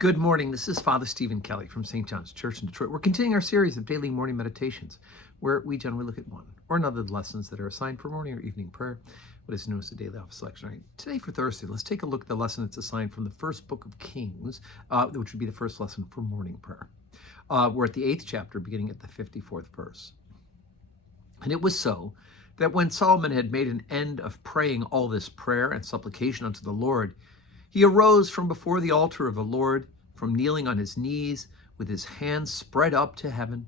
Good morning. This is Father Stephen Kelly from St. John's Church in Detroit. We're continuing our series of daily morning meditations, where we generally look at one or another of the lessons that are assigned for morning or evening prayer, what is known as the daily office selection. Right? Today for Thursday, let's take a look at the lesson that's assigned from the first book of Kings, which would be the first lesson for morning prayer. We're at the 8th chapter, beginning at the 54th verse. And it was so that when Solomon had made an end of praying all this prayer and supplication unto the Lord, he arose from before the altar of the Lord, from kneeling on his knees, with his hands spread up to heaven.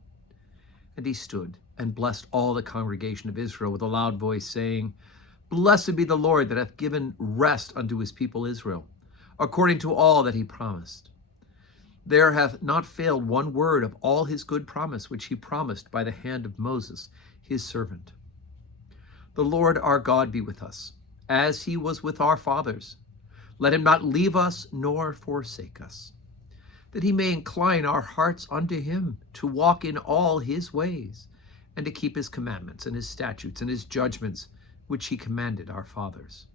And he stood and blessed all the congregation of Israel with a loud voice, saying, Blessed be the Lord that hath given rest unto his people Israel, according to all that he promised. There hath not failed one word of all his good promise, which he promised by the hand of Moses, his servant. The Lord our God be with us, as he was with our fathers. Let him not leave us nor forsake us, that he may incline our hearts unto him, to walk in all his ways, and to keep his commandments and his statutes and his judgments, which he commanded our fathers.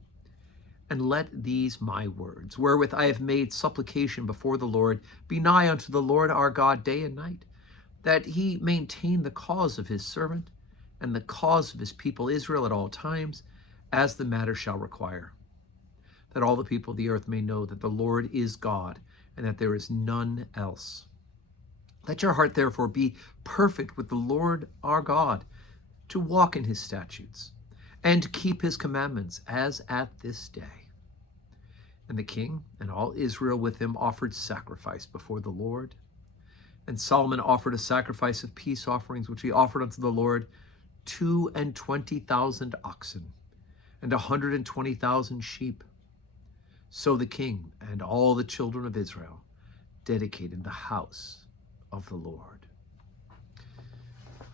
And let these my words, wherewith I have made supplication before the Lord, be nigh unto the Lord our God day and night, that he maintain the cause of his servant and the cause of his people Israel at all times, as the matter shall require, that all the people of the earth may know that the Lord is God, and that there is none else. Let your heart therefore be perfect with the Lord our God, to walk in his statutes, and to keep his commandments, as at this day. And the king and all Israel with him offered sacrifice before the Lord. And Solomon offered a sacrifice of peace offerings, which he offered unto the Lord, 22,000 oxen, and 120,000 sheep. So the king and all the children of Israel dedicated the house of the Lord.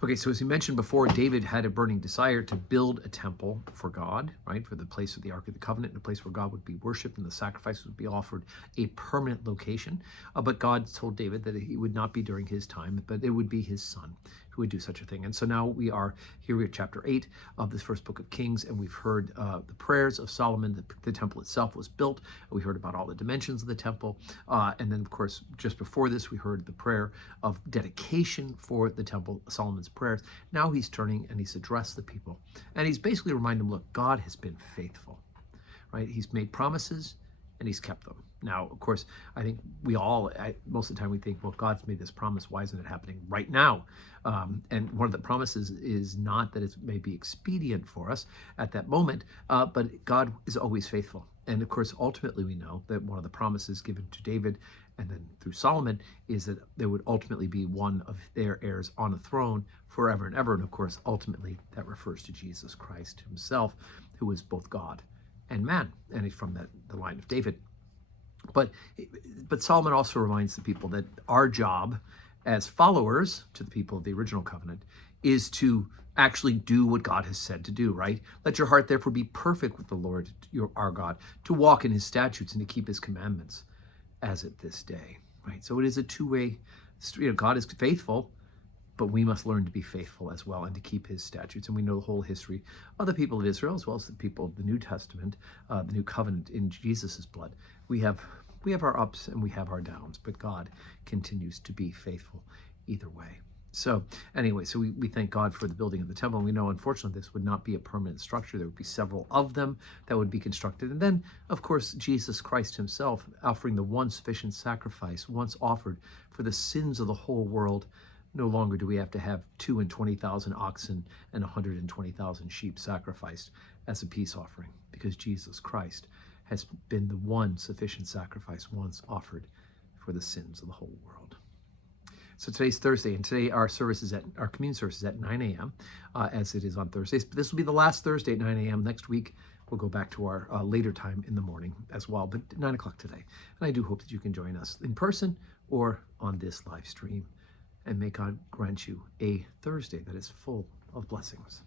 Okay, so as we mentioned before, David had a burning desire to build a temple for God, right, for the place of the Ark of the Covenant, and a place where God would be worshipped and the sacrifices would be offered, a permanent location. But God told David that it would not be during his time, but it would be his son who would do such a thing. And so now we are at chapter 8 of this first book of Kings, and we've heard the prayers of Solomon. The temple itself was built. We heard about all the dimensions of the temple. And then, of course, just before this, we heard the prayer of dedication for the temple, Solomon's prayers. Now he's turning and he's addressed the people. And he's basically reminding them, look, God has been faithful, right? He's made promises and he's kept them. Now, of course, I think most of the time we think, well, God's made this promise. Why isn't it happening right now? And one of the promises is not that it may be expedient for us at that moment, but God is always faithful. And of course, ultimately, we know that one of the promises given to David and then through Solomon is that there would ultimately be one of their heirs on the throne forever and ever. And of course, ultimately, that refers to Jesus Christ himself, who is both God and man, and he's from the line of David. But Solomon also reminds the people that our job as followers to the people of the original covenant is to actually do what God has said to do, right? Let your heart therefore be perfect with the Lord, our God, to walk in his statutes and to keep his commandments, as at this day, right? So it is a two-way street. God is faithful, but we must learn to be faithful as well and to keep his statutes. And we know the whole history of the people of Israel, as well as the people of the New Testament, the new covenant in Jesus' blood. We have our ups and we have our downs, but God continues to be faithful either way. So anyway, so we thank God for the building of the temple. And we know, unfortunately, this would not be a permanent structure. There would be several of them that would be constructed. And then, of course, Jesus Christ himself offering the one sufficient sacrifice once offered for the sins of the whole world. No longer do we have to have 220,000 oxen and 120,000 sheep sacrificed as a peace offering, because Jesus Christ has been the one sufficient sacrifice once offered for the sins of the whole world. So today's Thursday, and today our communion service is at 9 a.m., as it is on Thursdays. But this will be the last Thursday at 9 a.m. Next week, we'll go back to our later time in the morning as well, but 9 o'clock today. And I do hope that you can join us in person or on this live stream. And may God grant you a Thursday that is full of blessings.